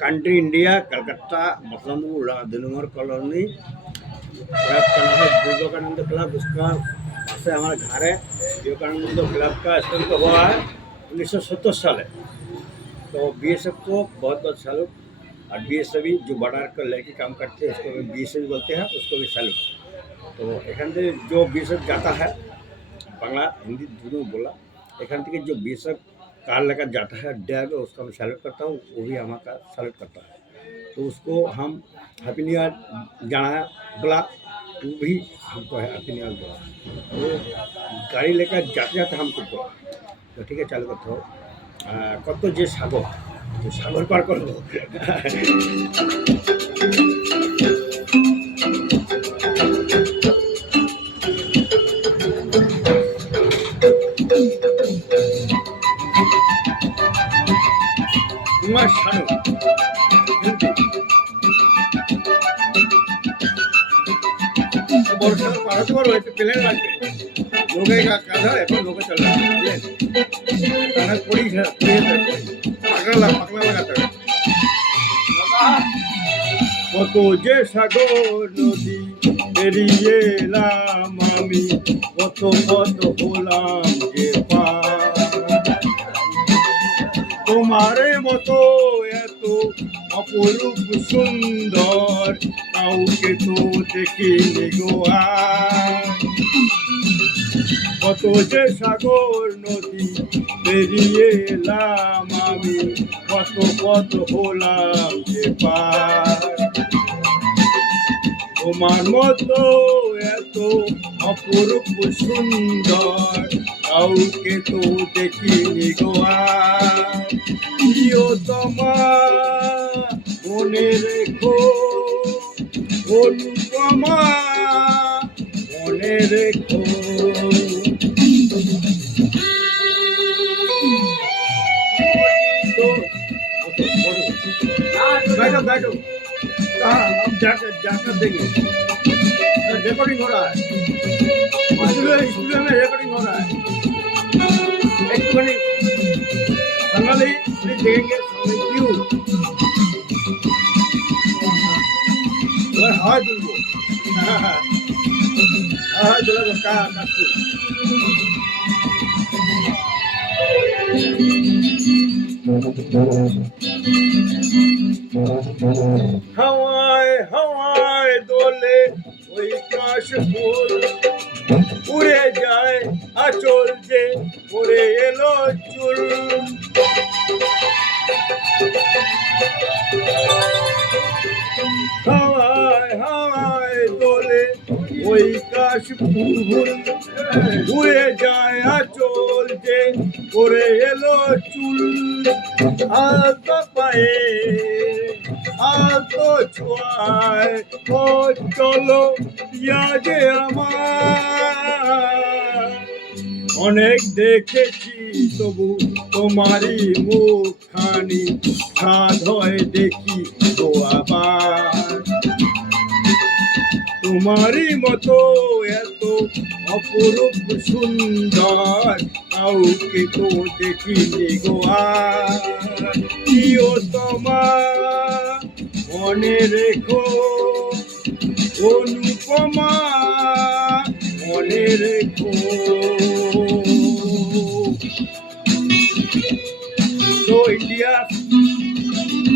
Country India Calcutta Masalandapur 2 number colony club का नाम है विवेकानंद क्लब। उसका पास हमारा घर है। विवेकानंद क्लब का स्थापना तो हुआ है 1970 साल है। तो बीएसएफ को बहुत बहुत सैल्यूट। और बीएसएफ जो बॉर्डर का लड़के काम करते हैं उसको बीएसएफ बोलते हैं, उसको भी सैल्यूट। तो एखान से जो बीएसएफ जाता है बांग्ला हिंदी दोनों बोला, एखान থেকে जो बीएसएफ कार लेकर जाता है डैग उसका मैं सैल्यूट करता हूँ, वो भी हमारा सैल्यूट करता है। तो उसको हम हैप्पी न्यू ईयर जाना बोला, वो भी हमको हैप्पी न्यू ईयर बोला। तो गाड़ी लेकर जाते जाते हमको बोला तो ठीक है चालू करते हो কত যে সাগর, তো সাগর পার করবো। তোমার সাগর বড় সাগর পার হতে পারবো, একটু প্লেন লাগবে। লোকে কাঁধা এখন লোকে চলে বুঝলেন, তারা পড়ি পাকড়া লাগাতে হবে। কত যে সাগর নদী পেরিয়ে এলাম আমি, কত কত হলাম যে পার। তোমারে মতো এত অপরূপ সুন্দর কাউকে তো দেখিনি গো আর। কত যে সাগর নদী পেরিয়ে এলাম আমি, কত কত হলাম যে পার। তোমার মতো এত অপরূপ সুন্দর কাউকে তো দেখিনি গো আর। প্রিয়তমা মনে রেখো, অনুপমা মনে রেখো। बैठो बैठो, हम जाकर देंगे। रिकॉर्डिंग हो रहा है, स्टूडियो में रिकॉर्डिंग हो रहा है। एक मिनट संगाली देखेंगे क्यों हाँ तुमको हाँ चलो का হাওয়ায় হাওয়ায় দোলে ওই কাশফুল, উড়ে যায় আঁচল যে পরে এলো চুল। হাওয়ায় হাওয়ায় দোলে ওই কাশফুল, উড়ে যায় আঁচল যে পরে এলো চুল। আলতো পায়ে আলতো ছোঁয়ায় ও চলো যে আমার। অনেক দেখেছি তবু তোমারই মুখখানি সাধ হয় দেখি তো আবার। তোমারই মতো এত অপরূপ সুন্দর কাউকে তো দেখিনি গো আর। প্রিয়তমা মনে রেখো, অনুপমা মনে রেখো। तो इंडिया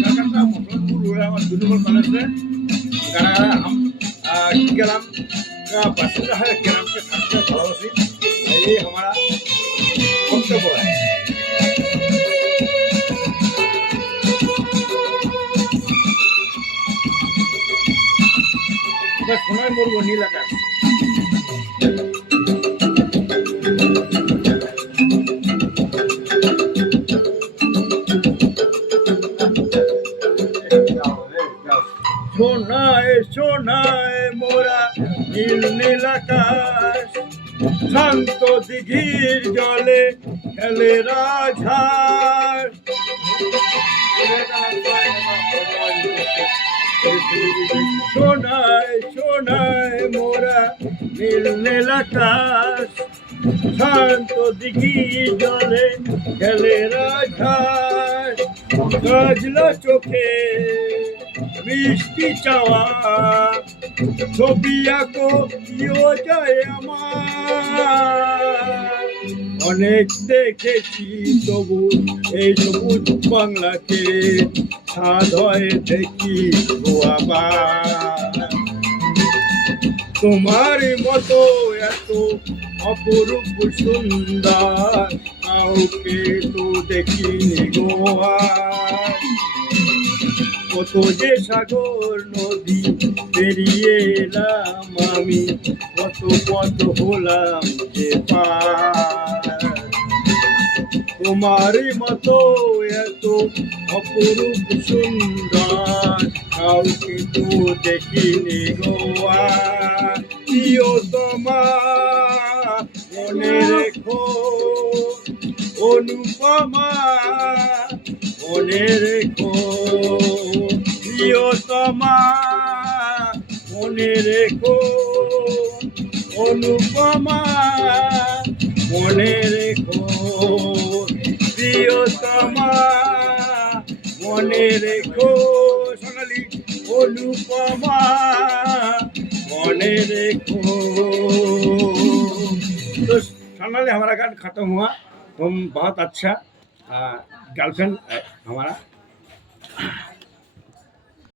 कलकत्ता मसलंदपुर আমার 2 নম্বর कॉलेज में गाना हम ग्राम का बासिंदा है, ग्राम के खाते भालोबासी, ये हमारा वक्तव्य है। সোনাই মরবো নীল আকাশ। সোনায় সোনায় মোরা নীল নীল আকাশ, শান্ত দিঘির জলে খেলে রাজহাঁস। সোনায় সোনায় মোরা নীল নীল আকাশ, শান্ত দিঘির জলে খেলে রাজহাঁস। কাজলা চোখে মিষ্টি চাওয়া ছবি আঁকো ইও যায় আমার অনেক দেখেছি তবু এই সবুজ বাংলাকে স্বাদ হয় দেখি গো আবার তোমার মতো এত অপরূপ সুন্দর কাউকে তো দেখিনি গো আর কত যে সাগর নদী পেরিয়ে এলাম আমি কত পথ হলাম যে পার তোমার মতো এত অপরূপ সুন্দর কাউকে তো দেখিনি গোয়া প্রিয়তমা মনে রেখো অনুপমা মনে রেখো প্রিয়তমা মনে রেখো অনুপমা মনে রেখো প্রিয়তমা মনে রেখো সোনালি অনুপমা मने देखो। तो फाइनली हमारा गान खत्म हुआ। तुम बहुत अच्छा गर्लफ्रेंड हमारा